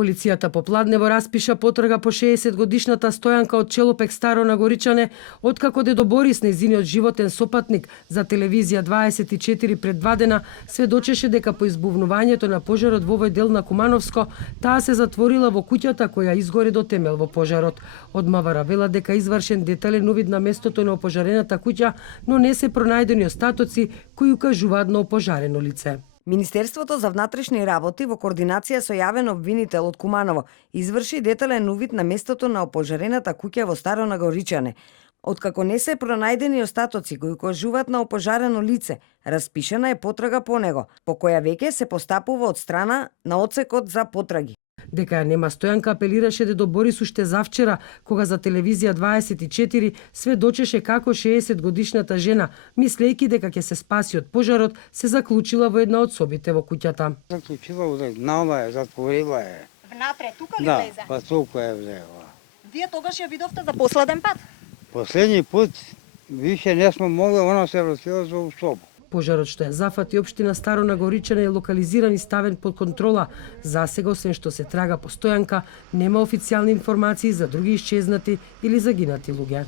Полицијата попладнево распиша потрага по 60-годишната Стојанка од Челопек Старо Нагоричане, откако Дедо Борис, нејзиниот животен сопатник за телевизија 24 пред 2 дена, сведочеше дека по избувнувањето на пожарот во овој дел на Кумановско, таа се затворила во куќата која изгори до темел во пожарот. Од МВР вела дека извршен детален увид на местото на опожарената куќа, но не се пронајдени остатоци кои укажуваат на опожарено лице. Министерството за внатрешни работи во координација со јавен обвинител од Куманово изврши детален увид на местото на опожарената куќа во Старо Нагоричане. Откако не се пронајдени остатоци кои укажуваат на опожарено лице, распишана е потрага по него, по која веќе се постапува од страна на одсекот за потраги. Дека ја нема Стојанка апелираше Дедо Борис уште завчера, кога за телевизија 24 сведочеше како 60-годишната жена, мислејќи дека ќе се спаси од пожарот, се заклучила во една од собите во куќата. Заклучила, узнала е, затворила е. Внатре, тука ли Да, влезе? па тука е влезла. Вие тогаш ја видовте за последен пат? Последни пut више не сме могли, она се разсела за особо. Пожарот што ја зафати општина Старо Нагоричане е локализиран и ставен под контрола. Засега, освен што се трага по Стојанка, нема официјални информации за други исчезнати или загинати луѓе.